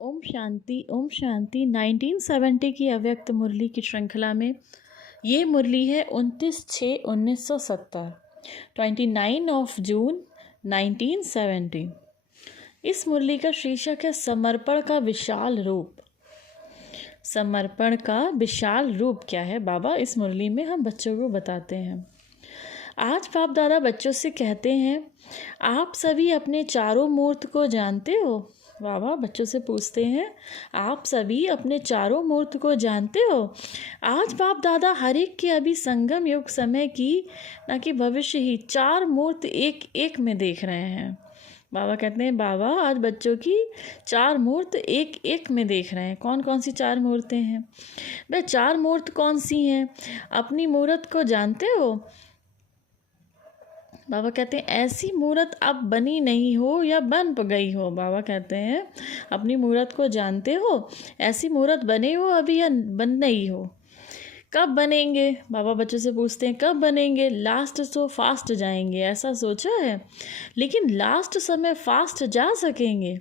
ओम शांति 1970 की अव्यक्त मुरली की श्रृंखला में ये मुरली है 29/6/1970 29 जून 1970। इस मुरली का शीर्षक है समर्पण का विशाल रूप। समर्पण का विशाल रूप क्या है बाबा इस मुरली में हम बच्चों को बताते हैं। आज बाप दादा बच्चों से कहते हैं, आप सभी अपने चारों मूर्त को जानते हो। बाबा बच्चों से पूछते हैं, आप सभी अपने चारों मूर्त को जानते हो। आज बाप दादा हर एक के अभी संगम युग समय की न कि भविष्य ही चार मूर्त एक एक में देख रहे हैं। बाबा कहते हैं, बाबा आज बच्चों की चार मूर्त एक एक में देख रहे हैं। कौन कौन सी चार मूर्तें हैं? वह चार मूर्त कौन सी हैं? अपनी मूर्त को जानते हो? बाबा कहते हैं, ऐसी मूर्त अब बनी नहीं हो या बन गई हो। बाबा कहते हैं, अपनी मूर्त को जानते हो? ऐसी मूर्त बने हो अभी या बन नहीं हो? कब बनेंगे? बाबा बच्चों से पूछते हैं, कब बनेंगे? लास्ट तो फास्ट जाएंगे ऐसा सोचा है, लेकिन लास्ट समय फास्ट जा सकेंगे?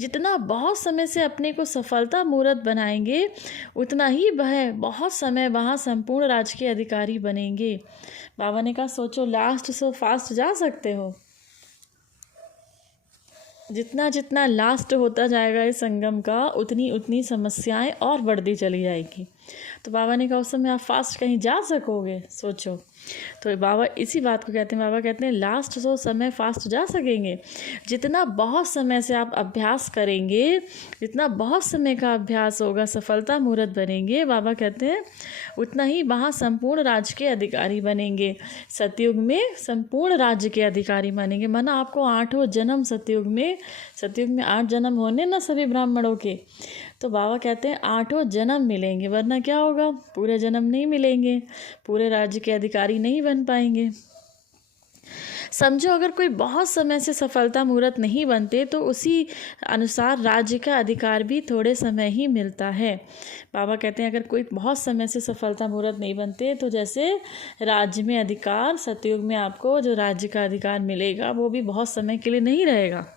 जितना बहुत समय से अपने को सफलता मूर्त बनाएंगे उतना ही वह बहुत समय वहाँ संपूर्ण राज के अधिकारी बनेंगे। बाबा ने कहा, सोचो लास्ट से फास्ट जा सकते हो? जितना जितना लास्ट होता जाएगा इस संगम का उतनी उतनी समस्याएं और बढ़ती चली जाएगी। तो बाबा ने कहा, उस समय आप फास्ट कहीं जा सकोगे? सोचो। तो बाबा इसी बात को कहते हैं। बाबा कहते हैं, लास्ट तो समय फास्ट जा सकेंगे। जितना बहुत समय से आप अभ्यास करेंगे, जितना बहुत समय का अभ्यास होगा, सफलता मूर्त बनेंगे, बाबा कहते हैं उतना ही वहाँ संपूर्ण राज्य के अधिकारी बनेंगे। सतयुग में संपूर्ण राज्य के अधिकारी बनेंगे। माना आपको 8 जन्म सतयुग में 8 जन्म होने ना सभी ब्राह्मणों के। तो बाबा कहते हैं 8 जन्म मिलेंगे, वरना क्या होगा? पूरे जन्म नहीं मिलेंगे, पूरे राज्य के अधिकारी नहीं बन पाएंगे। समझो अगर कोई बहुत समय से सफलता मूर्त नहीं बनते तो उसी अनुसार राज्य का अधिकार भी थोड़े समय ही मिलता है। बाबा कहते हैं, अगर कोई बहुत समय से सफलता मूर्त नहीं बनते तो जैसे राज्य में अधिकार, सतयुग में आपको जो राज्य का अधिकार मिलेगा वो भी बहुत समय के लिए नहीं रहेगा।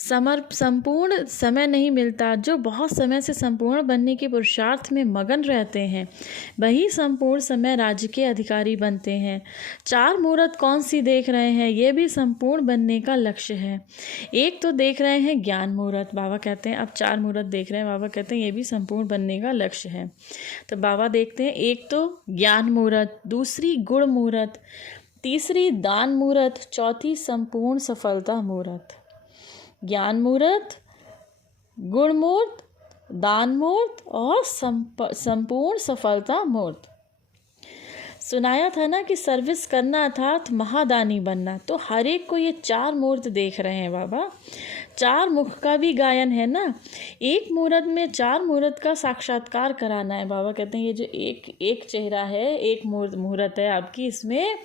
संपूर्ण समय नहीं मिलता। जो बहुत समय से संपूर्ण बनने के पुरुषार्थ में मगन रहते हैं वही संपूर्ण समय राज्य के अधिकारी बनते हैं। चार मूर्त कौन सी देख रहे हैं? ये भी संपूर्ण बनने का लक्ष्य है। एक तो देख रहे हैं ज्ञान मूर्त। बाबा कहते हैं अब चार मूर्त देख रहे हैं। बाबा कहते हैं ये भी संपूर्ण बनने का लक्ष्य है। तो बाबा देखते हैं, एक तो ज्ञान मूर्त, दूसरी गुण मूर्त, तीसरी दान मूर्त, चौथी संपूर्ण सफलता मूर्त। ज्ञान मूर्त, गुण मूर्त, दान मूर्त और संपूर्ण सफलता मूर्त। सुनाया था ना कि सर्विस करना था तो महादानी बनना। तो हर एक को ये चार मूर्त देख रहे हैं बाबा। चार मुख का भी गायन है ना। एक मूर्त में चार मूर्त का साक्षात्कार कराना है। बाबा कहते हैं ये जो एक चेहरा है, एक मूर्त है आपकी, इसमें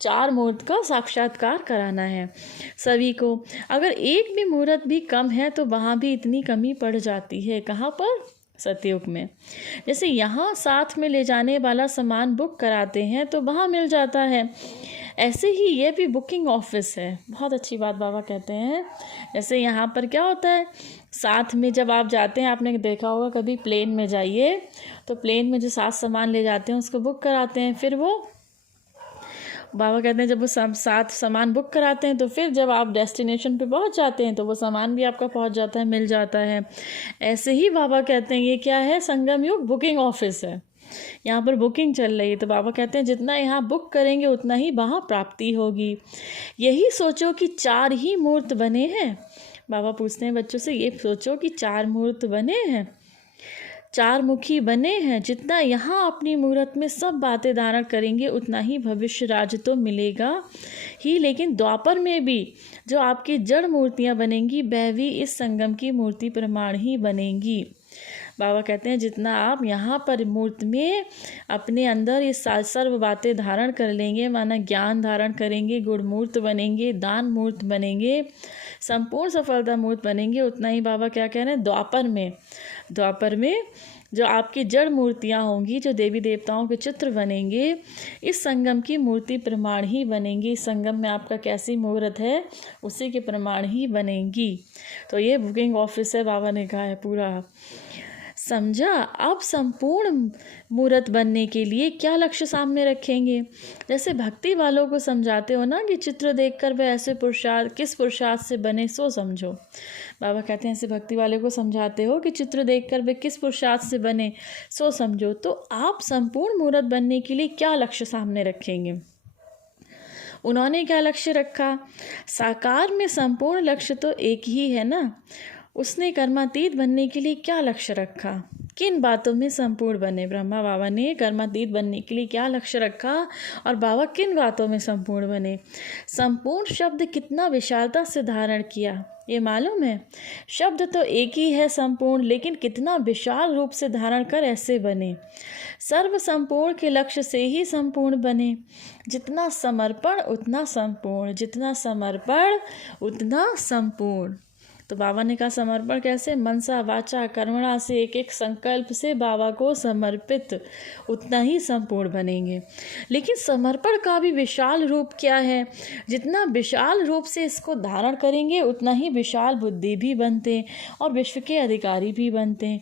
चार मूर्त का साक्षात्कार कराना है सभी को। अगर एक भी मूर्त भी कम है तो वहाँ भी इतनी कमी पड़ जाती है। कहाँ पर? सतयुग में। जैसे यहाँ साथ में ले जाने वाला सामान बुक कराते हैं तो वहाँ मिल जाता है, ऐसे ही ये भी बुकिंग ऑफिस है। बहुत अच्छी बात बाबा कहते हैं। जैसे यहाँ पर क्या होता है, साथ में जब आप जाते हैं, आपने देखा होगा कभी प्लेन में जाइए तो प्लेन में जो साथ सामान ले जाते हैं उसको बुक कराते हैं। फिर वो बाबा कहते हैं जब वो साथ सामान बुक कराते हैं तो फिर जब आप डेस्टिनेशन पे पहुंच जाते हैं तो वो सामान भी आपका पहुंच जाता है, मिल जाता है। ऐसे ही बाबा कहते हैं ये क्या है? संगम युग बुकिंग ऑफिस है। यहाँ पर बुकिंग चल रही है। तो बाबा कहते हैं जितना यहाँ बुक करेंगे उतना ही वहाँ प्राप्ति होगी। यही सोचो कि चार ही मूर्त बने हैं। बाबा पूछते हैं बच्चों से, ये सोचो कि चार मूर्त बने हैं, चार मुखी बने हैं। जितना यहाँ अपनी मूर्त में सब बातें धारण करेंगे उतना ही भविष्य राज्य तो मिलेगा ही, लेकिन द्वापर में भी जो आपकी जड़ मूर्तियाँ बनेंगी वह भी इस संगम की मूर्ति प्रमाण ही बनेंगी। बाबा कहते हैं जितना आप यहाँ पर मूर्त में अपने अंदर ये सर्व बातें धारण कर लेंगे, माना ज्ञान धारण करेंगे, गुण मूर्त बनेंगे, दान मूर्त बनेंगे, संपूर्ण सफलता मूर्त बनेंगे, उतना ही बाबा क्या कह रहे हैं, द्वापर में जो आपकी जड़ मूर्तियाँ होंगी, जो देवी देवताओं के चित्र बनेंगे, इस संगम की मूर्ति प्रमाण ही बनेंगी। इस संगम में आपका कैसी मुहूर्त है उसी के प्रमाण ही बनेंगी। तो ये बुकिंग ऑफिस है, बाबा ने कहा है पूरा। समझा। अब संपूर्ण मूर्त बनने के लिए क्या लक्ष्य सामने रखेंगे? जैसे भक्ति वालों को समझाते हो ना कि चित्र देखकर वह ऐसे पुरुषार्थ किस पुरुषार्थ से बने सो समझो। बाबा कहते हैं ऐसे भक्ति वाले को समझाते हो कि चित्र देखकर वे किस पुरुषार्थ से बने सो समझो। तो आप संपूर्ण मूर्त बनने के लिए क्या लक्ष्य सामने रखेंगे? उन्होंने क्या लक्ष्य रखा? साकार में संपूर्ण लक्ष्य तो एक ही है ना। उसने कर्मातीत बनने के लिए क्या लक्ष्य रखा? किन बातों में संपूर्ण बने? ब्रह्मा बाबा ने कर्मातीत बनने के लिए क्या लक्ष्य रखा और बाबा किन बातों में संपूर्ण बने? संपूर्ण शब्द कितना विशालता से धारण किया ये मालूम है? शब्द तो एक ही है संपूर्ण, लेकिन कितना विशाल रूप से धारण कर ऐसे बने। सर्व संपूर्ण के लक्ष्य से ही संपूर्ण बने। जितना समर्पण उतना संपूर्ण, जितना समर्पण उतना संपूर्ण। तो बाबा ने कहा समर्पण कैसे? मनसा वाचा कर्मणा से एक एक संकल्प से बाबा को समर्पित, उतना ही संपूर्ण बनेंगे। लेकिन समर्पण का भी विशाल रूप क्या है? जितना विशाल रूप से इसको धारण करेंगे उतना ही विशाल बुद्धि भी बनते और विश्व के अधिकारी भी बनते।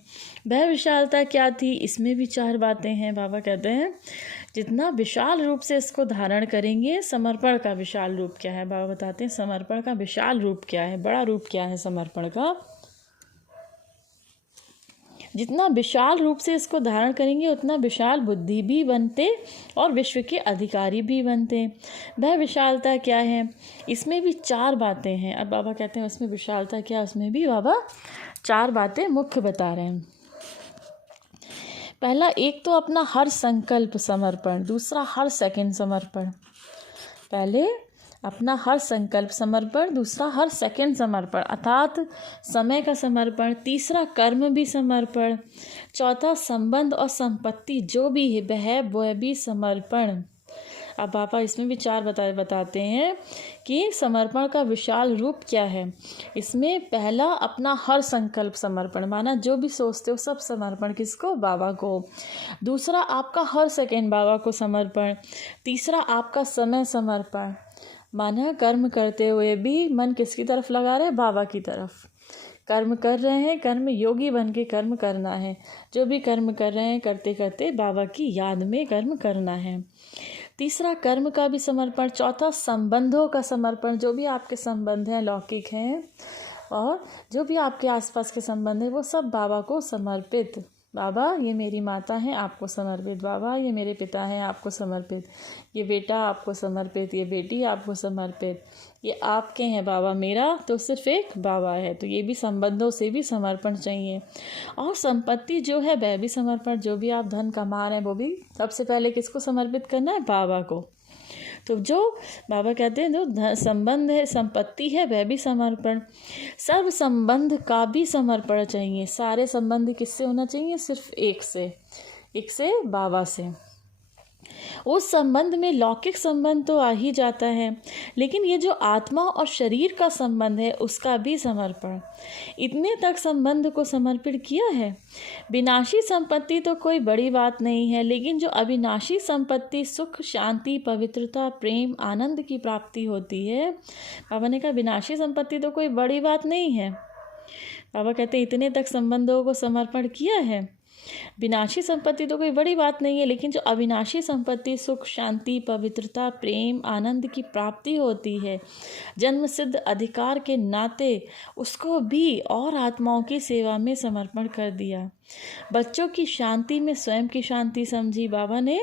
वह विशालता क्या थी? इसमें भी 4 बातें हैं। बाबा कहते हैं जितना विशाल रूप से इसको धारण करेंगे। समर्पण का विशाल रूप क्या है? बाबा बताते हैं समर्पण का विशाल रूप क्या है, बड़ा रूप क्या है समर्पण का। जितना विशाल रूप से इसको धारण करेंगे उतना विशाल बुद्धि भी बनते और विश्व के अधिकारी भी बनते। वह विशालता क्या है? इसमें भी 4 बातें हैं। अब बाबा कहते हैं उसमें विशालता क्या, उसमें भी बाबा 4 बातें मुख्य बता रहे हैं। पहला, एक तो अपना हर संकल्प समर्पण, दूसरा हर सेकंड समर्पण। पहले अपना हर संकल्प समर्पण, दूसरा हर सेकंड समर्पण अर्थात समय का समर्पण, तीसरा कर्म भी समर्पण, चौथा संबंध और संपत्ति जो भी है वह भी समर्पण। अब पापा इसमें भी 4 बताते हैं कि समर्पण का विशाल रूप क्या है। इसमें पहला अपना हर संकल्प समर्पण, माना जो भी सोचते हो सब समर्पण किसको? बाबा को। दूसरा आपका हर सेकंड बाबा को समर्पण। तीसरा आपका समय समर्पण, माना कर्म करते हुए भी मन किसकी तरफ लगा रहे? बाबा की तरफ। कर्म कर रहे हैं, कर्म योगी बन के कर्म करना है। जो भी कर्म कर रहे हैं करते करते बाबा की याद में कर्म करना है। तीसरा कर्म का भी समर्पण। चौथा संबंधों का समर्पण, जो भी आपके संबंध हैं लौकिक हैं और जो भी आपके आसपास के संबंध हैं वो सब बाबा को समर्पित। बाबा ये मेरी माता हैं, आपको समर्पित। बाबा ये मेरे पिता हैं, आपको समर्पित। ये बेटा आपको समर्पित, ये बेटी आपको समर्पित। ये आपके हैं बाबा, मेरा तो सिर्फ एक बाबा है। तो ये भी संबंधों से भी समर्पण चाहिए। और संपत्ति जो है वह भी समर्पण। जो भी आप धन कमा रहे हैं वो भी सबसे पहले किसको समर्पित करना है? बाबा को। तो जो बाबा कहते हैं जो संबंध है, संपत्ति है, वह भी समर्पण। सर्व संबंध का भी समर्पण चाहिए। सारे संबंध किससे होना चाहिए? सिर्फ एक से बाबा से। उस संबंध में लौकिक संबंध तो आ ही जाता है, लेकिन ये जो आत्मा और शरीर का संबंध है उसका भी समर्पण। इतने तक संबंध को समर्पित किया है। विनाशी संपत्ति तो कोई बड़ी बात नहीं है, लेकिन जो अविनाशी संपत्ति सुख, शांति, पवित्रता, प्रेम, आनंद की प्राप्ति होती है, बाबा ने कहा विनाशी संपत्ति तो कोई बड़ी बात नहीं है। बाबा कहते हैं इतने तक संबंधों को समर्पण किया है। विनाशी संपत्ति तो कोई बड़ी बात नहीं है, लेकिन जो अविनाशी संपत्ति सुख, शांति, पवित्रता, प्रेम, आनंद की प्राप्ति होती है, जन्म सिद्ध अधिकार के नाते उसको भी और आत्माओं की सेवा में समर्पण कर दिया। बच्चों की शांति में स्वयं की शांति समझी बाबा ने।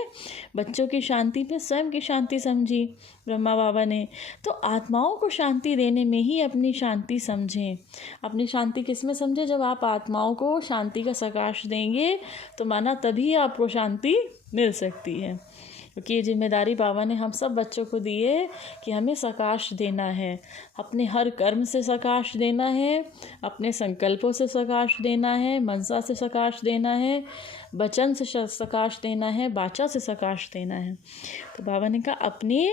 बच्चों की शांति में स्वयं की शांति समझी ब्रह्मा बाबा ने। तो आत्माओं को शांति देने में ही अपनी शांति समझें। अपनी शांति किस में समझें? जब आप आत्माओं को शांति का प्रकाश देंगे तो माना तभी आपको शांति मिल सकती है। क्योंकि ये जिम्मेदारी बाबा ने हम सब बच्चों को दी है कि हमें प्रकाश देना है, अपने हर कर्म से प्रकाश देना है, अपने संकल्पों से प्रकाश देना है, मनसा से प्रकाश देना है, वचन से प्रकाश देना है, वाचा से प्रकाश देना है। तो बाबा ने कहा अपनी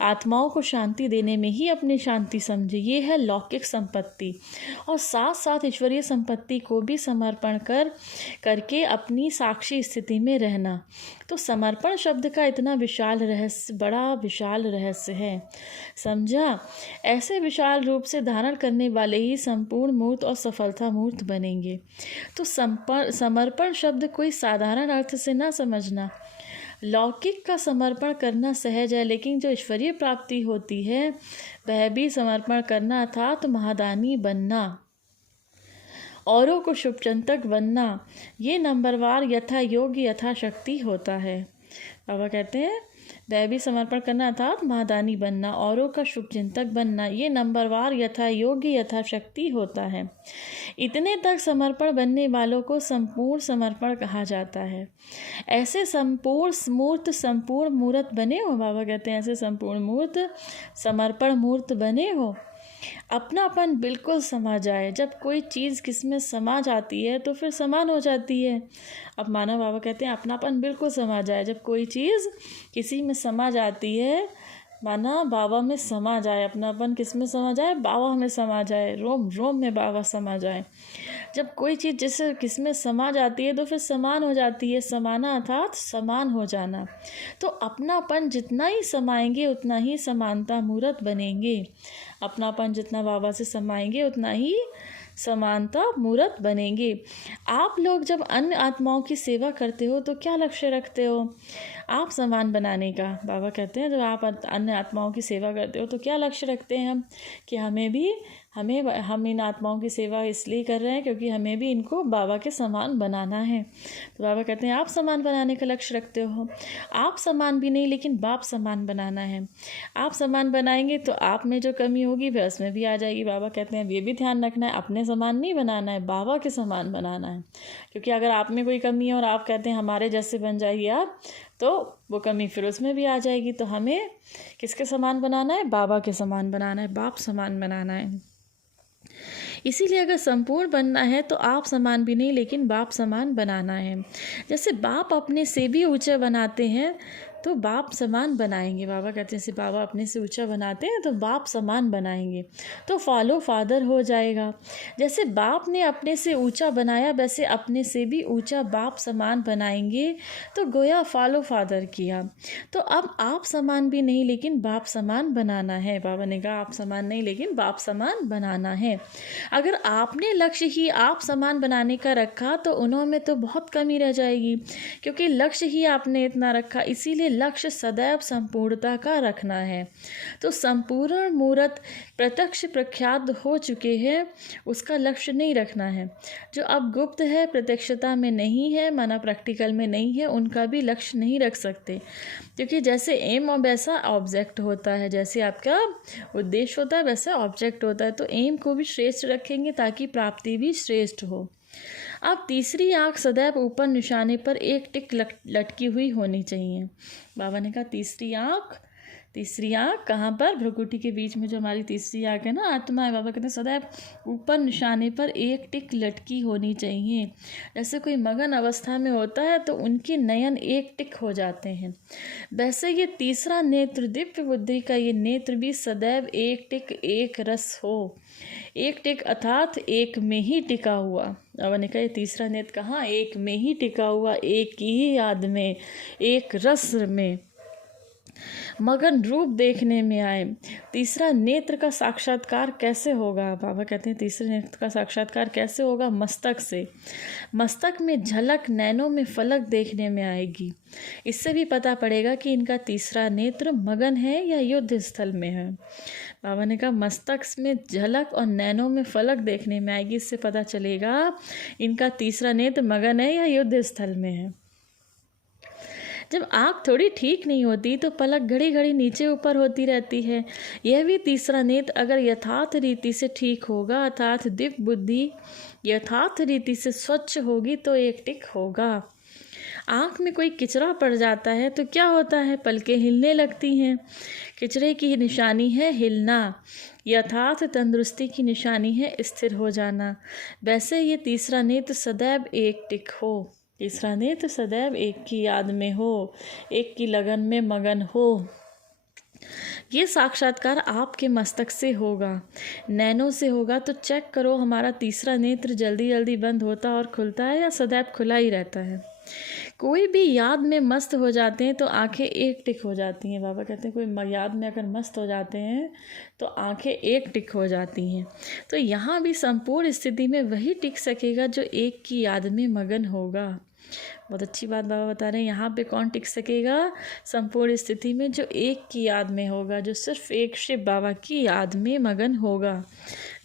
आत्माओं को शांति देने में ही अपनी शांति समझे, ये है लौकिक संपत्ति, और साथ साथ ईश्वरीय संपत्ति को भी समर्पण करके अपनी साक्षी स्थिति में रहना। तो समर्पण शब्द का इतना विशाल रहस्य, बड़ा विशाल रहस्य है, समझा। ऐसे विशाल रूप से धारण करने वाले ही संपूर्ण मूर्त और सफलता मूर्त बनेंगे। तो समर्पण शब्द कोई साधारण अर्थ से ना समझना। लौकिक का समर्पण करना सहज है, लेकिन जो ईश्वरीय प्राप्ति होती है वह भी समर्पण करना, अर्थात महादानी बनना, औरों को शुभचिंतक बनना, ये नंबरवार यथा योग्य यथाशक्ति होता है। बाबा कहते हैं वह भी समर्पण करना अर्थात महादानी बनना, औरों का शुभचिंतक बनना, ये नंबरवार यथा योग्य यथाशक्ति होता है। इतने तक समर्पण बनने वालों को संपूर्ण समर्पण कहा जाता है। ऐसे संपूर्ण मूर्त, संपूर्ण मूर्त बने हो। बाबा कहते हैं ऐसे संपूर्ण मूर्त, समर्पण मूर्त बने हो। अपनापन बिल्कुल समा जाए। जब कोई चीज़ किसमें समा जाती है तो फिर समान हो जाती है। अब माना बाबा कहते हैं अपनापन बिल्कुल समा जाए। जब कोई चीज़ किसी में समा जाती है, माना बाबा में समा जाए, अपनापन किस में समा जाए, बाबा में समा जाए, रोम रोम में बाबा समा जाए। जब कोई चीज़ जिससे किस में समा जाती है तो फिर समान हो जाती है। समाना अर्थात समान हो जाना। तो अपनापन जितना ही समाएंगे उतना ही समानता मूर्त बनेंगे। अपनापन जितना बाबा से समाएंगे उतना ही समानता मूर्त बनेंगे। आप लोग जब अन्य आत्माओं की सेवा करते हो तो क्या लक्ष्य रखते हो? आप समान बनाने का। बाबा कहते हैं जब आप अन्य आत्माओं की सेवा करते हो तो क्या लक्ष्य रखते हैं हम, कि हम इन आत्माओं की सेवा इसलिए कर रहे हैं क्योंकि हमें भी इनको बाबा के समान बनाना है। तो बाबा कहते हैं आप समान बनाने का लक्ष्य रखते हो। आप समान भी नहीं, लेकिन बाप समान बनाना है। आप समान बनाएंगे तो आप में जो कमी होगी वह उसमें भी आ जाएगी। बाबा कहते हैं ये भी ध्यान रखना है, अपने समान नहीं बनाना है, बाबा के समान बनाना है। क्योंकि अगर आप में कोई कमी है और आप कहते हैं हमारे जैसे बन जाइए आप, तो वो कमी फिर उसमें भी आ जाएगी। तो हमें किसके समान बनाना है? बाबा के समान बनाना है, बाप समान बनाना है। इसीलिए अगर संपूर्ण बनना है तो आप समान भी नहीं, लेकिन बाप समान बनाना है। जैसे बाप अपने से भी ऊंचा बनाते हैं तो बाप समान बनाएंगे। बाबा कहते हैं जैसे बाबा अपने से ऊंचा बनाते हैं तो बाप समान बनाएंगे, तो फॉलो फादर हो जाएगा। जैसे बाप ने अपने से ऊंचा बनाया वैसे अपने से भी ऊंचा बाप समान बनाएंगे, तो गोया फॉलो फादर किया। तो अब आप समान भी नहीं, लेकिन बाप समान बनाना है। बाबा ने कहा आप समान नहीं, लेकिन बाप समान बनाना है। अगर आपने लक्ष्य ही आप समान बनाने का रखा तो उन्होंने तो बहुत कमी रह जाएगी, क्योंकि लक्ष्य ही आपने इतना रखा। इसीलिए लक्ष्य सदैव संपूर्णता का रखना है। तो संपूर्ण मूर्त प्रत्यक्ष प्रख्यात हो चुके हैं, उसका लक्ष्य नहीं रखना है। जो अब गुप्त है, प्रत्यक्षता में नहीं है, माना प्रैक्टिकल में नहीं है, उनका भी लक्ष्य नहीं रख सकते। क्योंकि जैसे एम और वैसा ऑब्जेक्ट होता है, जैसे आपका उद्देश्य होता है वैसा ऑब्जेक्ट होता है। तो एम को भी श्रेष्ठ रखेंगे ताकि प्राप्ति भी श्रेष्ठ हो। अब तीसरी आँख सदैव ऊपर निशाने पर एक टिक लटकी हुई होनी चाहिए। बाबा ने कहा तीसरी आँख कहाँ पर? भ्रुकुटी के बीच में जो हमारी तीसरी आँख है ना, आत्मा है। बाबा कहते हैं सदैव ऊपर निशाने पर एक टिक लटकी होनी चाहिए। जैसे कोई मगन अवस्था में होता है तो उनके नयन एक टिक हो जाते हैं, वैसे ये तीसरा नेत्र, दिव्य बुद्धि का ये नेत्र भी सदैव एक टिक एक रस हो। एक टिक अर्थात एक में ही टिका हुआ। बाबा ने कहा ये तीसरा नेत्र कहाँ? एक में ही टिका हुआ, एक ही याद में, एक रस में मगन रूप देखने में आए। तीसरा नेत्र का साक्षात्कार कैसे होगा? बाबा कहते हैं तीसरे नेत्र का साक्षात्कार कैसे होगा? मस्तक से। मस्तक में झलक, नैनों में फलक देखने में आएगी। इससे भी पता पड़ेगा कि इनका तीसरा नेत्र मगन है या युद्ध स्थल में है। बाबा ने कहा मस्तक में झलक और नैनों में फलक देखने में आएगी। इससे पता चलेगा इनका तीसरा नेत्र मगन है या युद्ध स्थल में है। जब आँख थोड़ी ठीक नहीं होती तो पलक घड़ी घड़ी नीचे ऊपर होती रहती है। यह भी तीसरा नेत्र अगर यथार्थ रीति से ठीक होगा, अर्थात दिव्य बुद्धि यथार्थ रीति से स्वच्छ होगी तो एक टिक होगा। आँख में कोई किचरा पड़ जाता है तो क्या होता है, पलकें हिलने लगती हैं। किचरे की निशानी है हिलना, यथार्थ तंदुरुस्ती की निशानी है स्थिर हो जाना। वैसे ये तीसरा नेत्र सदैव एक टिक हो, तीसरा नेत्र सदैव एक की याद में हो, एक की लगन में मगन हो। ये साक्षात्कार आपके मस्तक से होगा, नैनों से होगा। तो चेक करो हमारा तीसरा नेत्र जल्दी जल्दी बंद होता और खुलता है या सदैव खुला ही रहता है। कोई भी याद में मस्त हो जाते हैं तो आंखें एक टिक हो जाती हैं। बाबा कहते हैं कोई याद में अगर मस्त हो जाते हैं तो आंखें एक टिक हो जाती हैं। तो यहाँ भी संपूर्ण स्थिति में वही टिक सकेगा जो एक की याद में मगन होगा। बहुत अच्छी बात बाबा बता रहे हैं। यहाँ पे कौन टिक सकेगा संपूर्ण स्थिति में, जो एक की याद में होगा, जो सिर्फ एक शिव बाबा की याद में मगन होगा।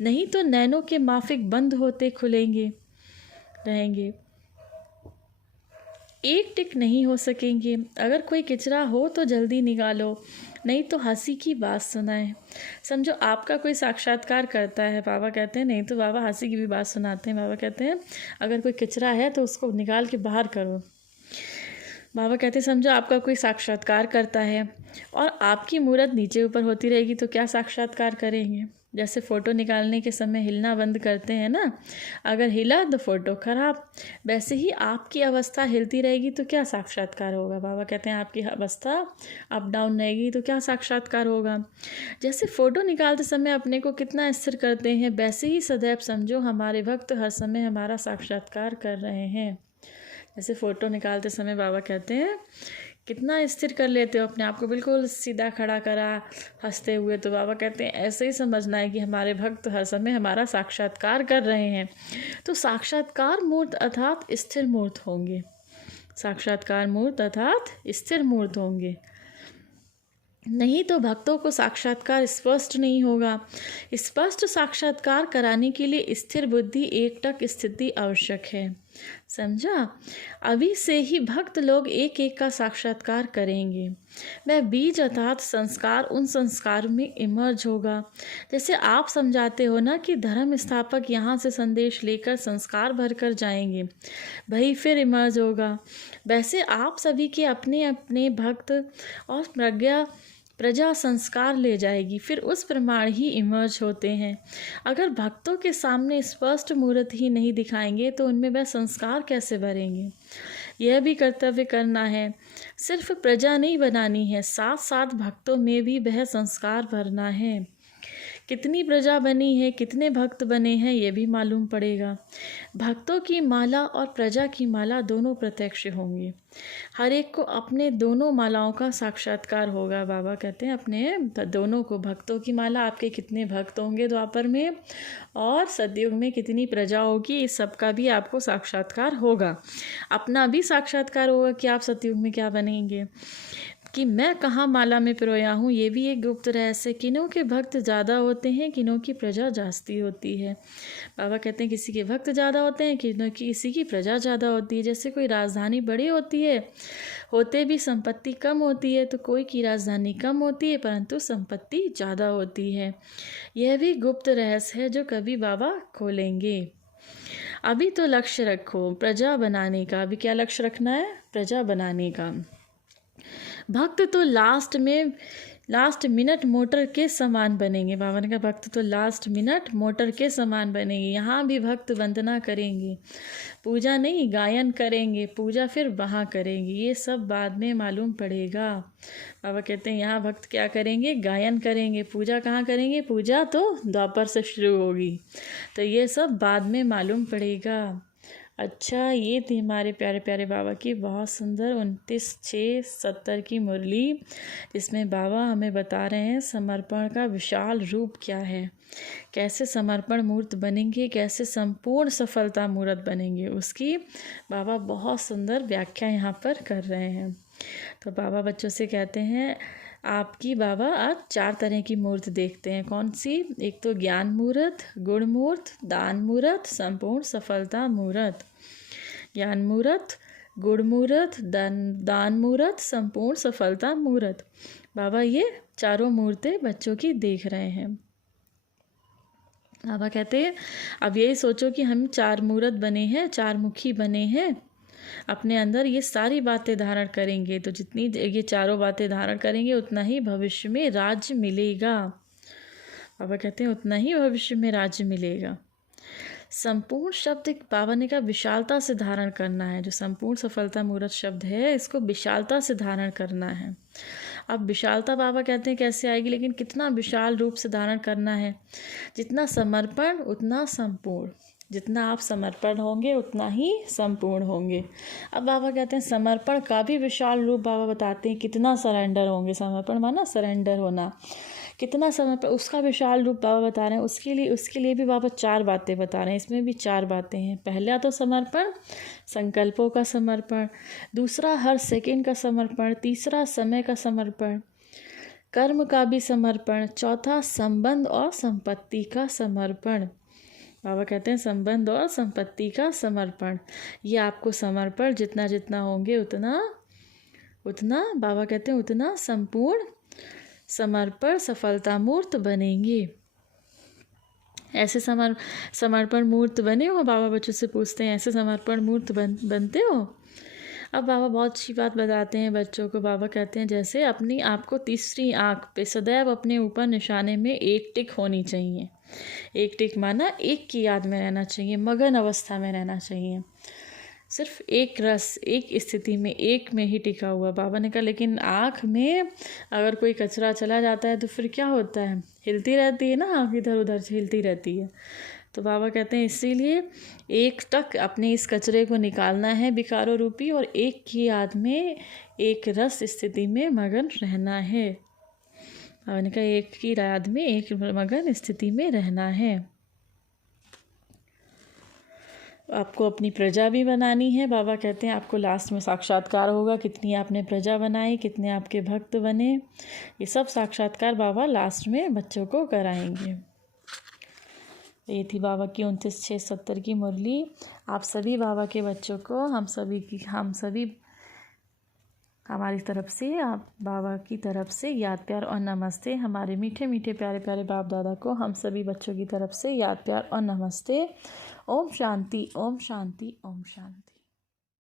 नहीं तो नैनों के माफिक बंद होते खुलेंगे रहेंगे, एक टिक नहीं हो सकेंगे। अगर कोई किचरा हो तो जल्दी निकालो, नहीं तो हंसी की बात सुनाए। समझो आपका कोई साक्षात्कार करता है, बाबा कहते हैं नहीं तो बाबा हंसी की भी बात सुनाते हैं। बाबा कहते हैं अगर कोई किचरा है तो उसको निकाल के बाहर करो। बाबा कहते हैं समझो आपका कोई साक्षात्कार करता है और आपकी मूर्त नीचे ऊपर होती रहेगी तो क्या साक्षात्कार करेंगे। जैसे फ़ोटो निकालने के समय हिलना बंद करते हैं ना, अगर हिला तो फ़ोटो खराब। वैसे ही आपकी अवस्था हिलती रहेगी तो क्या साक्षात्कार होगा। बाबा कहते हैं आपकी अवस्था अप डाउन रहेगी तो क्या साक्षात्कार होगा। जैसे फ़ोटो निकालते समय अपने को कितना स्थिर करते हैं, वैसे ही सदैव समझो हमारे भक्त हर समय हमारा साक्षात्कार कर रहे हैं। जैसे फ़ोटो निकालते समय बाबा कहते हैं कितना स्थिर कर लेते हो अपने आप को, बिल्कुल सीधा खड़ा करा हंसते हुए। तो बाबा कहते हैं ऐसे ही समझना है कि हमारे भक्त हर समय हमारा साक्षात्कार कर रहे हैं। तो साक्षात्कार मूर्त अर्थात स्थिर मूर्त होंगे, साक्षात्कार मूर्त अर्थात स्थिर मूर्त होंगे। नहीं तो भक्तों को साक्षात्कार स्पष्ट नहीं होगा। स्पष्ट साक्षात्कार कराने के लिए स्थिर बुद्धि एकटक स्थिति आवश्यक है। समझा। अभी से ही भक्त लोग एक एक का साक्षात्कार करेंगे। वह बीज अर्थात संस्कार उन संस्कार में इमर्ज होगा। जैसे आप समझाते हो ना कि धर्म स्थापक यहाँ से संदेश लेकर संस्कार भरकर जाएंगे, वही फिर इमर्ज होगा। वैसे आप सभी के अपने अपने भक्त और प्रजा संस्कार ले जाएगी, फिर उस प्रमाण ही इमर्ज होते हैं। अगर भक्तों के सामने स्पष्ट मूर्त ही नहीं दिखाएंगे तो उनमें वह संस्कार कैसे भरेंगे। यह भी कर्तव्य करना है, सिर्फ प्रजा नहीं बनानी है, साथ साथ भक्तों में भी वह संस्कार भरना है। कितनी प्रजा बनी है, कितने भक्त बने हैं, ये भी मालूम पड़ेगा। भक्तों की माला और प्रजा की माला दोनों प्रत्यक्ष होंगे। हर एक को अपने दोनों मालाओं का साक्षात्कार होगा। बाबा कहते हैं अपने दोनों को, भक्तों की माला आपके कितने भक्त होंगे द्वापर में और सतयुग में कितनी प्रजा होगी, इस सब का भी आपको साक्षात्कार होगा। अपना भी साक्षात्कार होगा कि आप सतयुग में क्या बनेंगे, कि मैं कहाँ माला में पिरोया हूँ। ये भी एक गुप्त रहस्य। किन्हों के भक्त ज़्यादा होते हैं, किन्हों की प्रजा जास्ती होती है। बाबा कहते हैं किसी के भक्त ज़्यादा होते हैं, किसी की प्रजा ज़्यादा होती है। जैसे कोई राजधानी बड़ी होती है, होते भी संपत्ति कम होती है, तो कोई की राजधानी कम होती है परंतु संपत्ति ज़्यादा होती है। यह भी गुप्त रहस्य है जो कभी बाबा खोलेंगे। अभी तो लक्ष्य रखो प्रजा बनाने का। अभी क्या लक्ष्य रखना है, प्रजा बनाने का। भक्त तो लास्ट मिनट मोटर के समान बनेंगे। बाबा ने कहा भक्त तो लास्ट मिनट मोटर के समान बनेंगे। यहाँ भी भक्त वंदना करेंगे, पूजा नहीं गायन करेंगे, पूजा फिर वहाँ करेंगे, ये सब बाद में मालूम पड़ेगा। बाबा कहते हैं यहाँ भक्त क्या करेंगे, गायन करेंगे, पूजा कहाँ करेंगे, पूजा तो द्वापर से शुरू होगी, तो ये सब बाद में मालूम पड़ेगा। अच्छा, ये थी हमारे प्यारे प्यारे बाबा की बहुत सुंदर 29/6/70 की मुरली, जिसमें बाबा हमें बता रहे हैं समर्पण का विशाल रूप क्या है, कैसे समर्पण मूर्त बनेंगे, कैसे संपूर्ण सफलता मूर्त बनेंगे, उसकी बाबा बहुत सुंदर व्याख्या यहाँ पर कर रहे हैं। तो बाबा बच्चों से कहते हैं आपकी बाबा आज 4 तरह की मूर्त देखते हैं। कौन सी, एक तो ज्ञान मूर्त, गुण मूर्त, दान मूर्त, संपूर्ण सफलता मूर्त। ज्ञान मूर्त, गुण मूर्त, दान मूर्त, संपूर्ण सफलता मूर्त। बाबा ये चारों मूर्तें बच्चों की देख रहे हैं। बाबा कहते हैं अब यही सोचो कि हम 4 मूर्त बने हैं, 4 मुखी बने हैं, अपने अंदर ये सारी बातें धारण करेंगे तो जितनी ये चारों बातें धारण करेंगे उतना ही भविष्य में राज्य मिलेगा। बाबा कहते हैं उतना ही भविष्य में राज्य मिलेगा। संपूर्ण शब्द बाबा ने कहा विशालता से धारण करना है। जो संपूर्ण सफलता मुहूर्त शब्द है इसको विशालता से धारण करना है। अब विशालता बाबा कहते हैं कैसे आएगी, लेकिन कितना विशाल रूप से धारण करना है। जितना समर्पण उतना संपूर्ण, जितना आप समर्पण होंगे उतना ही संपूर्ण होंगे। अब बाबा कहते हैं समर्पण का भी विशाल रूप बाबा बताते हैं, कितना सरेंडर होंगे। समर्पण माना सरेंडर होना, कितना समर्पण, उसका विशाल रूप बाबा बता रहे हैं। उसके लिए भी बाबा 4 बातें बता रहे हैं। इसमें भी 4 बातें हैं। पहला तो समर्पण, संकल्पों का समर्पण, दूसरा हर सेकंड का समर्पण, तीसरा समय का समर्पण, कर्म का भी समर्पण, चौथा संबंध और संपत्ति का समर्पण। बाबा कहते हैं संबंध और संपत्ति का समर्पण। ये आपको समर्पण जितना जितना होंगे उतना उतना बाबा कहते हैं उतना संपूर्ण समर्पण सफलता मूर्त बनेंगे। ऐसे समर्पण मूर्त बने हो? बाबा बच्चों से पूछते हैं ऐसे समर्पण मूर्त बनते हो? अब बाबा बहुत अच्छी बात बताते हैं बच्चों को। बाबा कहते हैं जैसे अपनी आपको तीसरी आँख पे सदैव अपने ऊपर निशाने में एक टिक होनी चाहिए। एक टिक माना एक की याद में रहना चाहिए, मगन अवस्था में रहना चाहिए। सिर्फ एक रस, एक स्थिति में, एक में ही टिका हुआ। बाबा ने कहा लेकिन आँख में अगर कोई कचरा चला जाता है तो फिर क्या होता है? हिलती रहती है ना, आँख इधर उधर से हिलती रहती है। तो बाबा कहते हैं इसीलिए एक टक अपने इस कचरे को निकालना है विकारों रूपी, और एक की याद में एक रस स्थिति में मगन रहना है। बाबा ने कहा एक की याद में एक मगन स्थिति में रहना है। आपको अपनी प्रजा भी बनानी है। बाबा कहते हैं आपको लास्ट में साक्षात्कार होगा, कितनी आपने प्रजा बनाई, कितने आपके भक्त बने। ये सब साक्षात्कार बाबा लास्ट में बच्चों को कराएंगे। ये थी बाबा की 29/6/70 की मुरली। आप सभी बाबा के बच्चों को हम सभी हमारी तरफ से, आप बाबा की तरफ से याद प्यार और नमस्ते। हमारे मीठे मीठे प्यारे प्यारे बाप दादा को हम सभी बच्चों की तरफ से याद प्यार और नमस्ते। ओम शांति, ओम शांति, ओम शांति।